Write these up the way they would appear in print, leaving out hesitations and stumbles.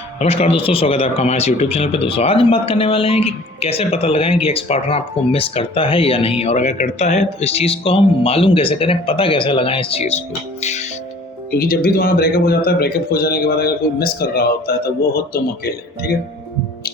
नमस्कार दोस्तों, स्वागत है आपका हमारे यूट्यूब चैनल पे। दोस्तों आज हम बात करने वाले हैं कि कैसे पता लगाएं कि एक्स पार्टनर आपको मिस करता है या नहीं, और अगर करता है तो इस चीज़ को हम मालूम कैसे करें, पता कैसे लगाएं इस चीज़ को। क्योंकि जब भी तुम्हारा ब्रेकअप हो जाता है, ब्रेकअप हो जाने के बाद अगर कोई मिस कर रहा होता है तो वो हो तुम अकेले, ठीक है।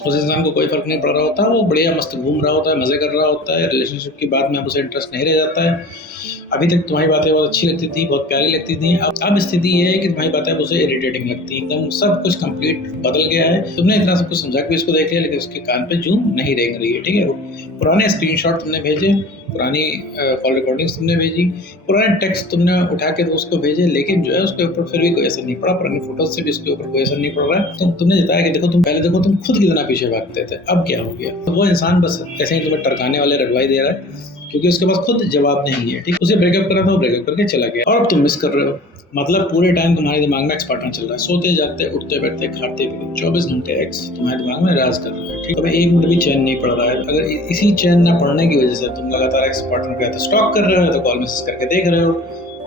उस इंसान को कोई फर्क नहीं पड़ रहा होता, वो बढ़िया मस्त घूम रहा होता है, मजे कर रहा होता है, रिलेशनशिप की बात में अब उसे इंटरेस्ट नहीं रह जाता है। अभी तक तुम्हारी बातें बहुत अच्छी लगती थी, बहुत प्यारी लगती थी। अब स्थिति ये है कि तुम्हारी बातें अब उसे इरिटेटिंग लगती है, एकदम सब कुछ कंप्लीट बदल गया है। तुमने इतना सब कुछ समझा के इसको देख लिया, लेकिन उसके कान पे जूं नहीं रेंग रही है, ठीक है। पुराने स्क्रीनशॉट तुमने भेजे, पुरानी कॉल रिकॉर्डिंग्स तुमने भेजी, पुराने टेक्स्ट तुमने उठा के उसको भेजे, लेकिन जो है उसके ऊपर फिर भी कोई असर नहीं पड़ा। पुरानी फोटोज से भी उसके ऊपर कोई असर नहीं पड़ रहा है। तुमने जताया कि देखो, तुम खुद कितना पीछे भागते थे, अब क्या हो गया। तो वो इंसान बस ऐसे ही तुम्हें टरकाने वाले रिप्लाई दे रहा है, क्योंकि उसके पास खुद जवाब नहीं है, ठीक। उसे ब्रेकअप करा था, वो ब्रेकअप करके चला गया, और अब तुम मिस कर रहे हो। मतलब पूरे टाइम तुम्हारे दिमाग में एक्स पार्टनर चल रहा है, सोते जागते उठते बैठते खाते पीते 24 घंटे एक्स तुम्हारे दिमाग में राज कर रहा है, ठीक। तुम्हें एक मिनट भी चैन नहीं पड़ रहा है। अगर इसी चैन न पड़ने की वजह से तुम लगातार एक्स पार्टनर का तो स्टॉक कर रहे हो, तो कॉल मैसेज करके देख रहे हो,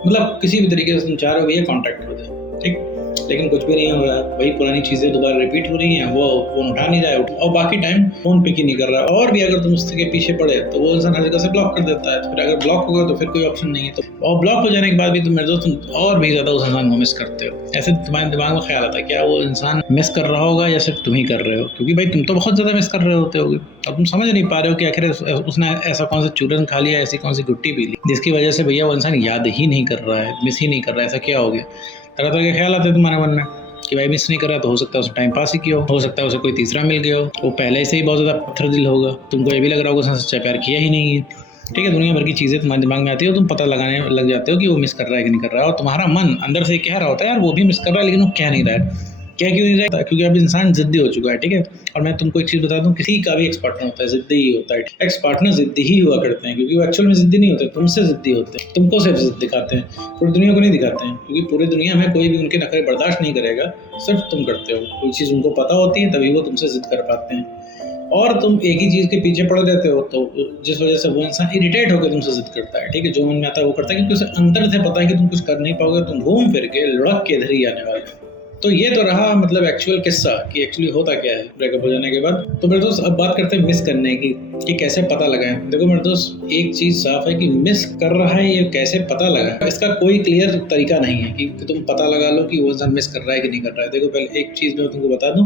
मतलब किसी भी तरीके से तुम चाह रहे हो ये कॉन्टैक्ट हो जाए, ठीक। लेकिन कुछ भी नहीं हो रहा है, वही पुरानी चीजें दोबारा रिपीट हो रही हैं। वो फोन उठा नहीं रहा है, और बाकी टाइम फोन पिक ही नहीं कर रहा है। और भी अगर तुम उसके पीछे पड़े तो वो इंसान हर जगह से ब्लॉक कर देता है। तो फिर अगर ब्लॉक होगा तो फिर कोई ऑप्शन नहीं है। तो और ब्लॉक हो जाने के बाद भी तुम मेरे दोस्त तुम और भी ज्यादा उस इंसान को मिस करते हो। ऐसे तुम्हारे दिमाग में ख्याल आता है क्या वो इंसान मिस कर रहा होगा या सिर्फ तुम ही कर रहे हो, क्योंकि भाई तुम तो बहुत ज्यादा मिस कर रहे होते होगे। अब तुम समझ नहीं पा रहे हो कि आखिर उसने ऐसा कौन सा चूरन खा लिया, ऐसी कौन सी गुट्टी पी ली जिसकी वजह से भैया वो इंसान याद ही नहीं कर रहा है, मिस ही नहीं कर रहा है। ऐसा क्या हो गया। तरह तरह के ख्याल आते हैं तुम्हारे मन में कि भाई मिस नहीं कर रहा, तो हो सकता है उसे टाइम पास ही किया हो सकता है उसे कोई तीसरा मिल गया हो, वो पहले से ही बहुत ज़्यादा पत्थर दिल होगा। तुमको ये भी लग रहा होगा उसने सच्चा प्यार किया ही नहीं है, ठीक है। दुनिया भर की चीज़ें तुम्हारे दिमाग में आती है, तुम पता लगाने लग जाते हो कि वो मिस कर रहा है कि नहीं कर रहा है। और तुम्हारा मन अंदर से कह रहा होता है यार वो भी मिस कर रहा है, लेकिन वो कह नहीं रहा है। क्या क्यों नहीं रहा है? क्योंकि अब इंसान जिद्दी हो चुका है, ठीक है। और मैं तुमको एक चीज़ बता दूं, किसी का भी एक्स पार्टनर होता है जिद्दी ही होता है। एक्स पार्टनर जिद्दी ही हुआ करते हैं, क्योंकि वो एक्चुअल में जिद्दी नहीं होते, तुमसे जिद्दी होते हैं। तुमको सिर्फ जिद दिखाते हैं, पूरी दुनिया को नहीं दिखाते हैं, क्योंकि पूरी दुनिया में कोई भी उनके नखरे बर्दाश्त नहीं करेगा, सिर्फ तुम करते हो। कोई चीज़ उनको पता होती है तभी वो तुमसे जिद कर पाते हैं, और तुम एक ही चीज़ के पीछे पड़ रहते हो, तो जिस वजह से वो इंसान इरिटेट होकर तुमसे जिद करता है, ठीक है। जो मन में आता है वो करता है, क्योंकि उसे अंदर से पता है कि तुम कुछ कर नहीं पाओगे, तुम घूम फिर के लुढ़क के इधर ही आने वाले हो। तो ये तो रहा मतलब एक्चुअल किस्सा कि एक्चुअली होता क्या है ब्रेकअप हो जाने के बाद। तो मेरे दोस्त अब बात करते हैं मिस करने की, कि कैसे पता लगाएं। देखो मेरे दोस्त, एक चीज़ साफ है कि मिस कर रहा है ये कैसे पता लगाएं, इसका कोई क्लियर तरीका नहीं है कि तुम पता लगा लो कि वो इंसान मिस कर रहा है कि नहीं कर रहा है। देखो पहले एक चीज़ मैं तुमको बता दूं,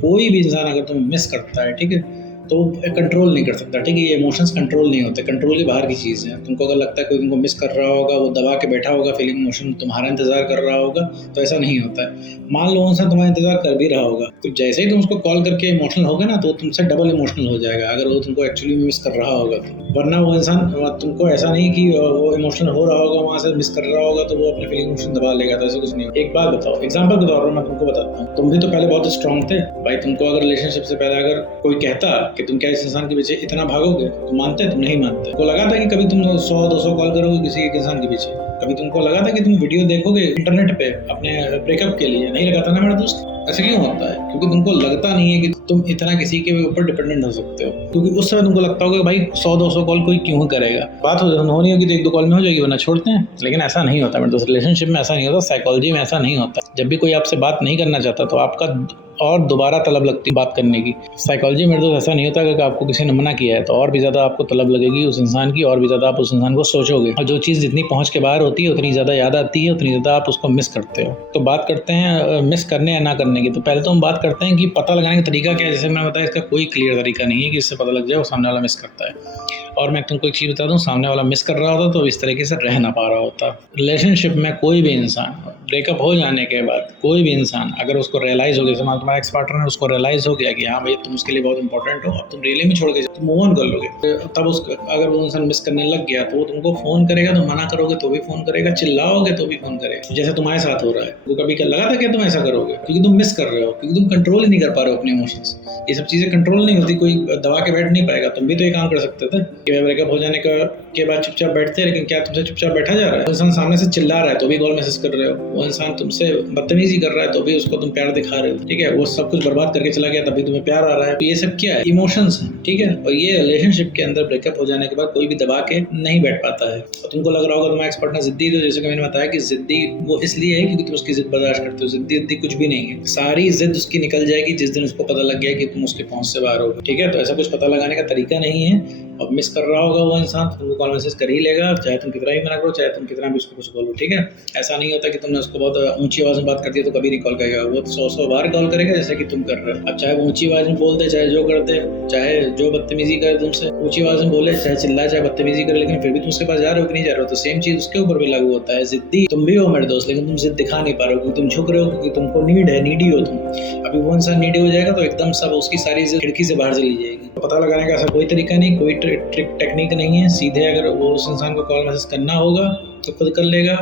कोई भी इंसान अगर तुम मिस करता है, ठीक है, तो कंट्रोल नहीं कर सकता, ठीक है। ये इमोशंस कंट्रोल नहीं होते, कंट्रोल के बाहर की चीज़ है। तुमको अगर लगता है कोई तुमको मिस कर रहा होगा, वो दबा के बैठा होगा, फीलिंग इमोशन तुम्हारा इंतजार कर रहा होगा, तो ऐसा नहीं होता है। मान लो इंसान तुम्हारा इंतजार कर भी रहा होगा, तो जैसे ही तुम उसको कॉल करके इमोशनल होगे ना, तो तुमसे डबल इमोशनल हो जाएगा, अगर वो तुमको एक्चुअली मिस कर रहा होगा तो। वरना वो इंसान तुमको ऐसा नहीं कि वो इमोशनल हो रहा होगा, वहाँ से मिस कर रहा होगा तो वो अपने फीलिंग इमोशन दबा लेगा, तो ऐसा कुछ नहीं। एक बात बताओ, एग्जाम्पल के तौर पर मैं तुमको बताता हूँ, तुम भी तो पहले बहुत स्ट्रांग थे भाई। तुमको अगर रिलेशनशिप से पहले अगर कोई कहता कि तुम क्या इस इंसान के पीछे इतना भागोगे, तुम मानते? तुम नहीं मानते। को लगा था कि कभी तुम 100-200 कॉल करोगे किसी एक इंसान के पीछे? कभी तुमको लगा था कि तुम वीडियो देखोगे इंटरनेट पे अपने ब्रेकअप के लिए? नहीं लगा था ना मेरे दोस्त। ऐसा क्यों होता है? क्योंकि तुमको लगता नहीं है कि तुम इतना किसी के ऊपर डिपेंडेंट हो सकते हो, क्योंकि उस समय तुमको लगता होगा भाई 100-200 कॉल कोई क्यों करेगा, बात होनी होगी तो 1-2 कॉल में हो जाएगी, वरना छोड़ते हैं। लेकिन ऐसा नहीं होता मेरे दोस्त, रिलेशनशिप में ऐसा नहीं होता, साइकोलॉजी में ऐसा नहीं होता। जब भी कोई आपसे बात नहीं करना चाहता तो आपका और दोबारा तलब लगती बात करने की। साइकोलॉजी में तो ऐसा नहीं होता कि आपको किसी ने मना किया है तो और भी ज़्यादा आपको तलब लगेगी उस इंसान की, और भी ज़्यादा आप उस इंसान को सोचोगे, और जो चीज़ जितनी पहुंच के बाहर होती है उतनी ज़्यादा याद आती है, उतनी ज़्यादा आप उसको मिस करते हो। तो बात करते हैं मिस करने या ना करने की। तो पहले तो हम बात करते हैं कि पता लगाने का तरीका क्या है। जैसे मैंने बताया, इसका कोई क्लियर तरीका नहीं है कि इससे पता लग जाए वो सामने वाला मिस करता है। और मैं तुमको एक चीज़ बता दूं, सामने वाला मिस कर रहा होता तो इस तरीके से रह ना पा रहा होता। रिलेशनशिप में कोई भी इंसान ब्रेकअप हो जाने के बाद, कोई भी इंसान अगर उसको रियलाइज़ हो गया, जैसे तुम्हारा एक्स पार्टनर है, उसको रियलाइज़ हो गया कि हाँ भाई तुम उसके लिए बहुत इंपॉर्टेंट हो, अब तुम रियली में छोड़ के तुम मूव ऑन कर लोगे, तब उसको अगर वो इंसान मिस करने लग गया तो वो तुमको फ़ोन करेगा, तो मना करोगे तो भी फ़ोन करेगा, चिल्लाओगे तो भी फ़ोन करेगा, जैसे तुम्हारे साथ हो रहा है। वो कभी लगा था कि तुम ऐसा करोगे? क्योंकि तुम मिस कर रहे हो, क्योंकि तुम कंट्रोल ही नहीं कर पा रहे हो अपने इमोशंस। ये सब चीज़ें कंट्रोल नहीं होती, कोई दबा के बैठ नहीं पाएगा। तुम भी तो ये काम कर सकते थे कि ब्रेकअप हो जाने के बाद चुपचाप बैठते हैं, लेकिन क्या तुमसे चुपचाप बैठा जा रहा है? वो इंसान सामने से चिल्ला रहा है तो भी कॉल मैसेज कर रहे हो, वो इंसान तुमसे बदतमीजी कर रहा है तो भी उसको तुम प्यार दिखा रहे हो, ठीक है। वो सब कुछ बर्बाद करके चला गया तभी तुम्हें प्यार आ रहा है। तो ये सब क्या है? इमोशंस हैं, ठीक है। और ये रिलेशनशिप के अंदर ब्रेकअप हो जाने के बाद कोई भी दबा के नहीं बैठ पाता है। और तुमको लग रहा होगा तुम्हारा एक्स पार्टनर जिद्दी, तो जैसे कि मैंने बताया कि जिद्दी वो इसलिए है क्योंकि तुम उसकी जिद बर्दाश्त करते हो। जिद्दी कुछ भी नहीं है, सारी जिद उसकी निकल जाएगी जिस दिन उसको पता लग गया कि तुम उसके पहुंच से बाहर हो। ठीक है, तो ऐसा कुछ पता लगाने का तरीका नहीं है। अब मिस कर रहा होगा वो इंसान, तो तुमको कॉल मैसेज कर ही लेगा, चाहे तुम कितना ही मना करो, चाहे तुम कितना भी उसको कुछ बोलो। ठीक है, ऐसा नहीं होता कि तुमने उसको बहुत ऊंची आवाज में बात कर दी तो कभी नहीं कॉल करेगा, वो 100 बार कॉल करेगा जैसे कि तुम कर रहे हो। अब चाहे वो ऊंची आवाज में बोलते, चाहे जो करते, चाहे जो बदतमीजी करे तुमसे, ऊंची आवाज में बोले, चाहे चिल्लाए, चाहे बदतमीजी करे, लेकिन फिर भी तुम उसके पास जा रहे हो कि नहीं जा रहे हो, तो सेम चीज उसके ऊपर भी लागू होता है। जिद्दी तुम भी हो मेरे दोस्त, लेकिन तुम जिद दिखा नहीं पा रहे हो क्योंकि तुम झुक रहे हो, क्योंकि तुमको नीड है, नीडी हो तुम। अभी वो इंसान नीडी हो जाएगा तो एकदम सब उसकी सारी जिद खिड़की से बाहर चली जाएगी। तो पता लगाने का ऐसा कोई तरीका नहीं, कोई ट्रिक टेक्निक नहीं है। सीधे अगर वो उस इंसान को कॉल मैसेज करना होगा तो खुद कर लेगा,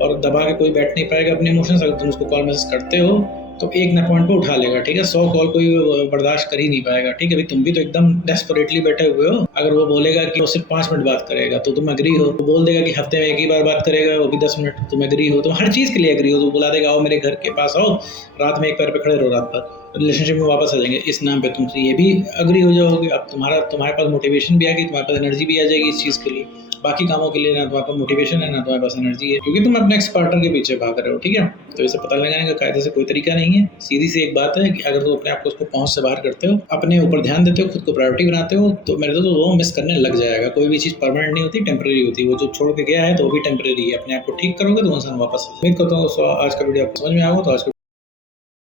और दबा के कोई बैठ नहीं पाएगा अपने इमोशंस। अगर तुम उसको कॉल मैसेज करते हो तो एक न पॉइंट पे उठा लेगा। ठीक है, 100 कॉल कोई बर्दाश्त कर ही नहीं पाएगा। ठीक है, अभी तुम भी तो एकदम डेस्परेटली बैठे हुए हो। अगर वो बोलेगा कि वो सिर्फ 5 मिनट बात करेगा तो तुम एग्री हो, वो बोल देगा कि हफ्ते में एक ही बार बात करेगा वो भी 10 मिनट, तुम एग्री हो, तुम हर चीज के लिए एग्री हो। तो बुला देगा, आओ मेरे घर के पास आओ, रात में एक पैर पे खड़े रहो, रात भर रिलेशनशिप में वापस आ जाएंगे इस नाम पे, तुमसे ये भी अग्री हो जाओगे। अब तुम्हारे पास मोटिवेशन भी आ गई, तुम्हारे पास एनर्जी भी आ जाएगी इस चीज के लिए। बाकी कामों के लिए ना तुम्हारे पास मोटिवेशन है ना तुम्हारे पास एनर्जी है, क्योंकि तुम अपने एक्स पार्टनर के पीछे भाग रहे हो। ठीक है, तो इसे पता लगाने का कायदे से कोई तरीका नहीं है। सीधी सी एक बात है कि अगर तुम अपने आप को उसको पहुंच से बाहर करते हो, अपने ऊपर ध्यान देते हो, खुद को प्रायोरिटी बनाते हो, तो मेरे तो वो मिस करने लग जाएगा। कोई भी चीज परमानेंट नहीं होती, टेम्परेरी होती है। वो जो छोड़ के गया है तो वो भी टेम्परेरी है। अपने आप को ठीक करोगे तो इंसान वापस। उम्मीद करता हूँ आज का वीडियो आपको समझ में आएगा। तो आज